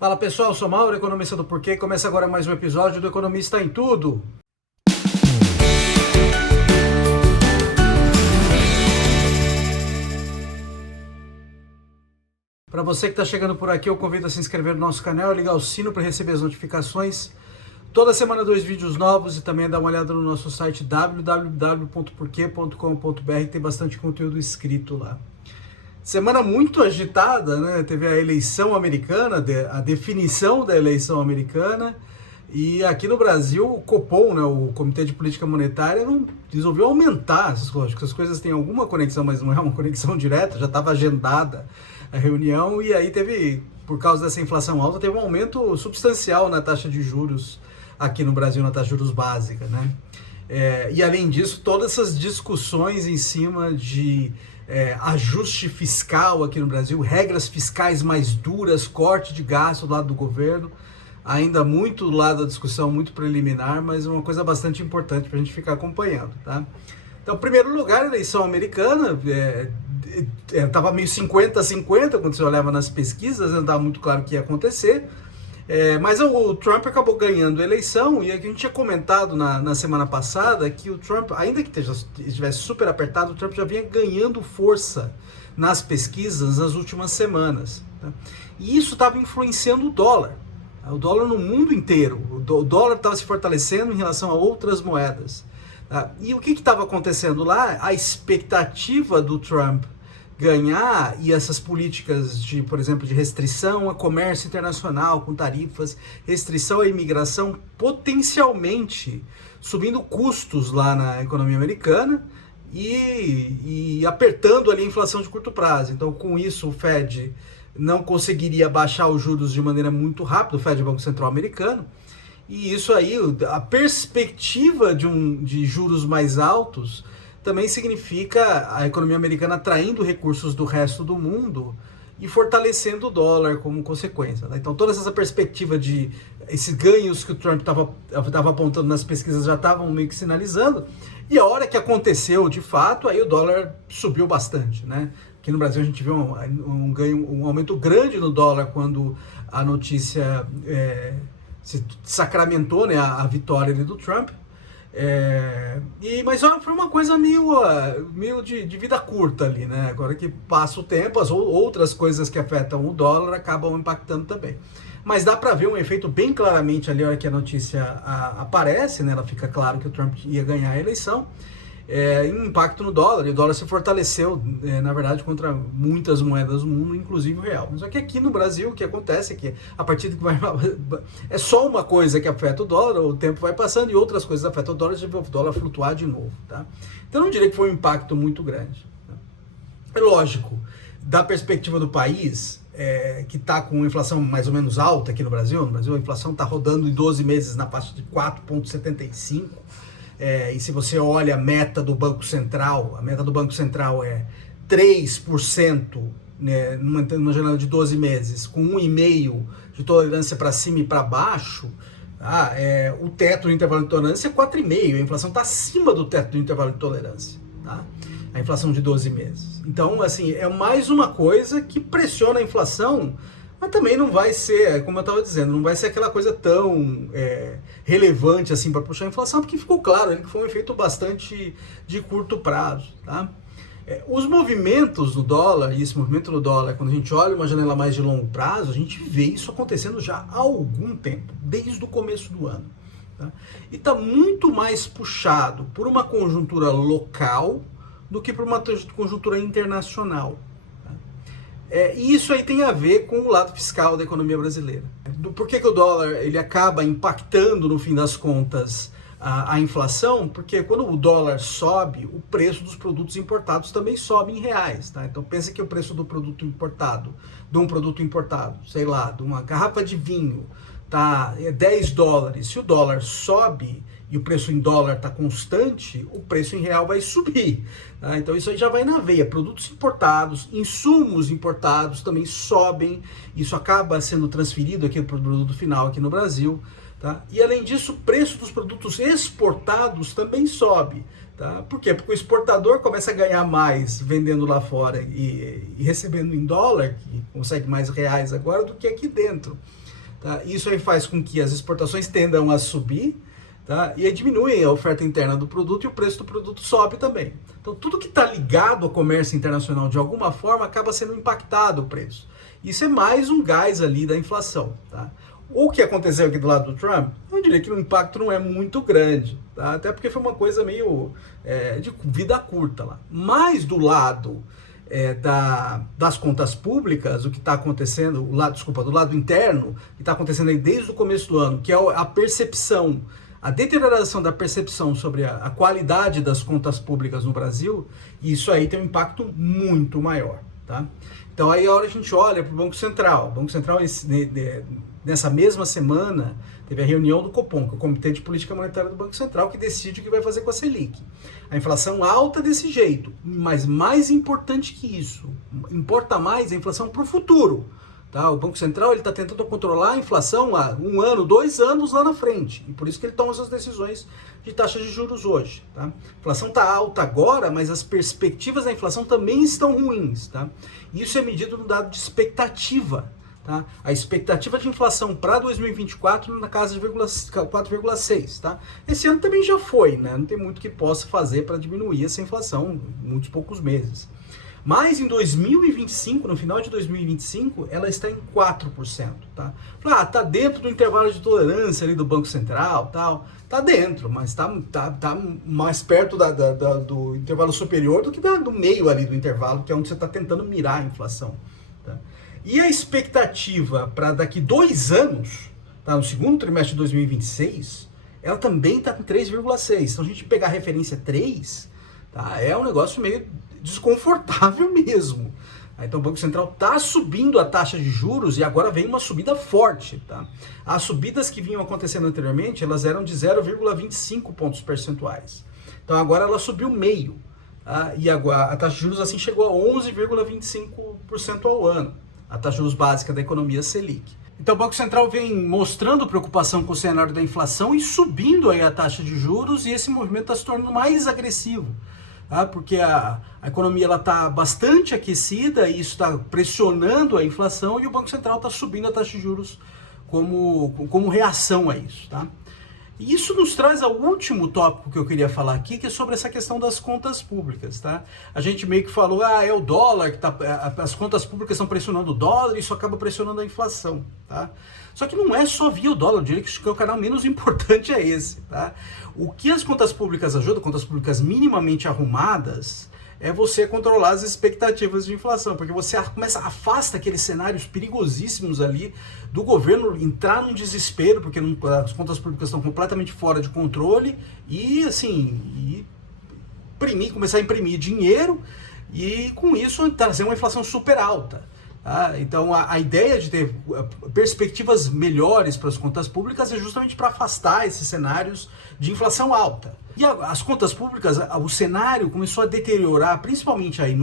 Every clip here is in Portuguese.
Fala pessoal, eu sou Mauro, economista do Porquê. Começa agora mais um episódio do Economista em Tudo. Para você que está chegando por aqui, eu convido a se inscrever no nosso canal e ligar o sino para receber as notificações. Toda semana 2 vídeos novos e também dar uma olhada no nosso site www.porquê.com.br, que tem bastante conteúdo escrito lá. Semana muito agitada, né? Teve a eleição americana, a definição da eleição americana, e aqui no Brasil o Copom, né, o Comitê de Política Monetária, resolveu aumentar essas coisas. As coisas têm alguma conexão, mas não é uma conexão direta, já estava agendada a reunião, e aí teve, por causa dessa inflação alta, teve um aumento substancial na taxa de juros aqui no Brasil, na taxa de juros básica, né? E além disso, todas essas discussões em cima de ajuste fiscal aqui no Brasil, regras fiscais mais duras, corte de gasto do lado do governo, ainda muito do lado da discussão, muito preliminar, mas uma coisa bastante importante para a gente ficar acompanhando, tá? Então, em primeiro lugar, a eleição americana estava meio 50-50 quando você olhava nas pesquisas, não estava muito claro o que ia acontecer. Mas o Trump acabou ganhando a eleição, e a gente tinha comentado na semana passada que o Trump, ainda que estivesse super apertado, o Trump já vinha ganhando força nas pesquisas nas últimas semanas, tá? E isso estava influenciando o dólar no mundo inteiro. O dólar estava se fortalecendo em relação a outras moedas, tá? E o que estava acontecendo lá? A expectativa do Trump ganhar, e essas políticas de, por exemplo, de restrição a comércio internacional com tarifas, restrição à imigração, potencialmente subindo custos lá na economia americana e apertando ali a inflação de curto prazo. Então, com isso, o Fed não conseguiria baixar os juros de maneira muito rápida, o Fed, o Banco Central americano, e isso aí, a perspectiva de juros mais altos também significa a economia americana atraindo recursos do resto do mundo e fortalecendo o dólar como consequência, né? Então toda essa perspectiva de esses ganhos que o Trump estava apontando nas pesquisas já estavam meio que sinalizando, e a hora que aconteceu de fato, aí o dólar subiu bastante, né? Aqui no Brasil a gente viu um aumento grande no dólar quando a notícia se sacramentou, né, a vitória ali do Trump. Mas foi uma coisa meio de vida curta ali, né? Agora que passa o tempo, as outras coisas que afetam o dólar acabam impactando também. Mas dá para ver um efeito bem claramente ali, a hora que a notícia aparece, né? Ela fica claro que o Trump ia ganhar a eleição, um impacto no dólar, e o dólar se fortaleceu, na verdade, contra muitas moedas do mundo, inclusive o real. Mas só que aqui no Brasil, o que acontece é que, a partir de que é só uma coisa que afeta o dólar, o tempo vai passando e outras coisas afetam o dólar, e o dólar flutuar de novo, tá? Então, eu não diria que foi um impacto muito grande, tá? É lógico, da perspectiva do país, que está com inflação mais ou menos alta aqui no Brasil a inflação está rodando em 12 meses na faixa de 4,75%, e se você olha a meta do Banco Central, é 3%, né, numa janela de 12 meses, com 1,5% de tolerância para cima e para baixo, tá? O teto do intervalo de tolerância é 4,5%, a inflação está acima do teto do intervalo de tolerância, tá? A inflação de 12 meses. Então, assim, é mais uma coisa que pressiona a inflação, mas também não vai ser, como eu estava dizendo, não vai ser aquela coisa tão relevante assim para puxar a inflação, porque ficou claro que foi um efeito bastante de curto prazo, tá? Os movimentos do dólar, e esse movimento do dólar, quando a gente olha uma janela mais de longo prazo, a gente vê isso acontecendo já há algum tempo, desde o começo do ano, tá? E está muito mais puxado por uma conjuntura local do que por uma conjuntura internacional. E isso aí tem a ver com o lado fiscal da economia brasileira. Por que o dólar ele acaba impactando, no fim das contas, a inflação? Porque quando o dólar sobe, o preço dos produtos importados também sobe em reais, tá? Então pensa que o preço do produto importado, sei lá, de uma garrafa de vinho, tá, $10. Se o dólar sobe e o preço em dólar está constante, o preço em real vai subir, tá? Então isso aí já vai na veia. Produtos importados, insumos importados também sobem, isso acaba sendo transferido aqui para o produto final aqui no Brasil, tá? E além disso, o preço dos produtos exportados também sobe, tá? Por quê? Porque o exportador começa a ganhar mais vendendo lá fora e recebendo em dólar, que consegue mais reais agora, do que aqui dentro. Tá? Isso aí faz com que as exportações tendam a subir, tá? E aí diminui a oferta interna do produto e o preço do produto sobe também. Então tudo que está ligado ao comércio internacional de alguma forma acaba sendo impactado o preço. Isso é mais um gás ali da inflação. Tá? O que aconteceu aqui do lado do Trump, eu diria que o impacto não é muito grande, tá? Até porque foi uma coisa meio de vida curta lá. Mas do lado das contas públicas, o que está acontecendo, do lado interno, que está acontecendo aí desde o começo do ano, que é a percepção, a deterioração da percepção sobre a qualidade das contas públicas no Brasil, isso aí tem um impacto muito maior. Tá? Então aí a hora a gente olha para o Banco Central. O Banco Central, nessa mesma semana, teve a reunião do Copom, que é o Comitê de Política Monetária do Banco Central, que decide o que vai fazer com a Selic. A inflação alta desse jeito, mas mais importante que isso, importa mais a inflação para o futuro. Tá? O Banco Central está tentando controlar a inflação há 1 ano, 2 anos lá na frente, e por isso que ele toma essas decisões de taxa de juros hoje. Tá? A inflação está alta agora, mas as perspectivas da inflação também estão ruins. Tá? Isso é medido no dado de expectativa. Tá? A expectativa de inflação para 2024 na casa de 4,6. Tá? Esse ano também já foi, né? Não tem muito que possa fazer para diminuir essa inflação, muitos poucos meses. Mas em 2025, no final de 2025, ela está em 4%. Tá? Tá dentro do intervalo de tolerância ali do Banco Central, tal. Tá dentro, mas tá mais perto do intervalo superior do que do meio ali do intervalo, que é onde você está tentando mirar a inflação. Tá? E a expectativa para daqui 2 anos, tá, no segundo trimestre de 2026, ela também está com 3,6. Então, a gente pegar a referência 3, tá, é um negócio meio desconfortável mesmo. Então, o Banco Central está subindo a taxa de juros e agora vem uma subida forte. Tá? As subidas que vinham acontecendo anteriormente, elas eram de 0,25 pontos percentuais. Então, agora ela subiu meio. Tá? E agora, a taxa de juros assim chegou a 11,25% ao ano. A taxa de juros básica da economia Selic. Então o Banco Central vem mostrando preocupação com o cenário da inflação e subindo aí a taxa de juros, e esse movimento está se tornando mais agressivo. Tá? Porque a economia está bastante aquecida e isso está pressionando a inflação, e o Banco Central está subindo a taxa de juros como reação a isso. Tá? E isso nos traz ao último tópico que eu queria falar aqui, que é sobre essa questão das contas públicas. Tá? A gente meio que falou, é o dólar, as contas públicas estão pressionando o dólar e isso acaba pressionando a inflação. Tá? Só que não é só via o dólar, eu diria que o canal menos importante é esse. Tá? O que as contas públicas ajudam, contas públicas minimamente arrumadas, é você controlar as expectativas de inflação, porque você afasta aqueles cenários perigosíssimos ali do governo entrar num desespero, porque as contas públicas estão completamente fora de controle, e assim, começar a imprimir dinheiro, e com isso trazer uma inflação super alta. Tá? Então a ideia de ter perspectivas melhores para as contas públicas é justamente para afastar esses cenários de inflação alta. E as contas públicas, o cenário começou a deteriorar, principalmente aí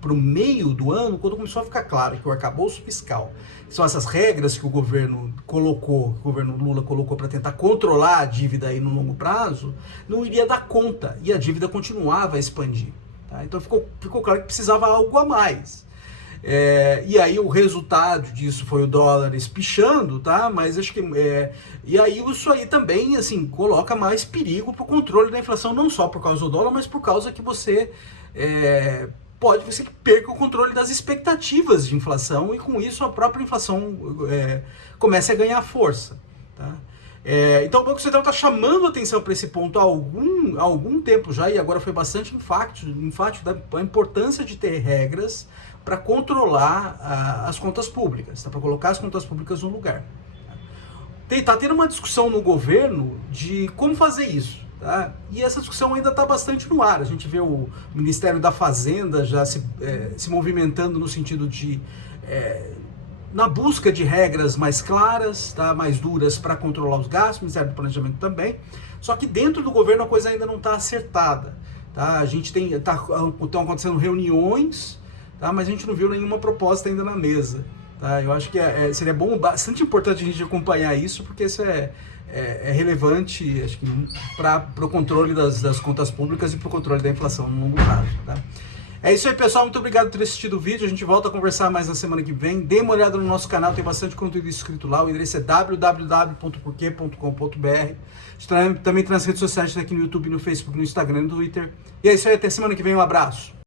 para o meio do ano, quando começou a ficar claro que o arcabouço fiscal, que são essas regras que o governo Lula colocou para tentar controlar a dívida aí no longo prazo, não iria dar conta, e a dívida continuava a expandir. Tá? Então ficou claro que precisava algo a mais. E aí o resultado disso foi o dólar espichando, tá? Mas acho que e aí isso aí também assim coloca mais perigo para o controle da inflação, não só por causa do dólar, mas por causa que você perca o controle das expectativas de inflação, e com isso a própria inflação começa a ganhar força. Tá? Então o Banco Central está chamando atenção para esse ponto há algum tempo já, e agora foi bastante enfático da importância de ter regras para controlar as contas públicas, tá? Para colocar as contas públicas no lugar. Está tendo uma discussão no governo de como fazer isso. Tá? E essa discussão ainda está bastante no ar. A gente vê o Ministério da Fazenda já se movimentando no sentido de na busca de regras mais claras, tá? Mais duras para controlar os gastos, o Ministério do Planejamento também. Só que dentro do governo a coisa ainda não está acertada. Tá? A gente estão acontecendo reuniões, tá? Mas a gente não viu nenhuma proposta ainda na mesa. Tá? Eu acho que seria bastante importante a gente acompanhar isso, porque isso é relevante, acho que para o controle das contas públicas e para o controle da inflação no longo prazo. Tá? É isso aí, pessoal. Muito obrigado por ter assistido o vídeo. A gente volta a conversar mais na semana que vem. Dê uma olhada no nosso canal, tem bastante conteúdo escrito lá. O endereço é www.porquê.com.br. A gente também tá nas redes sociais, tá aqui no YouTube, no Facebook, no Instagram e no Twitter. E é isso aí, até semana que vem. Um abraço.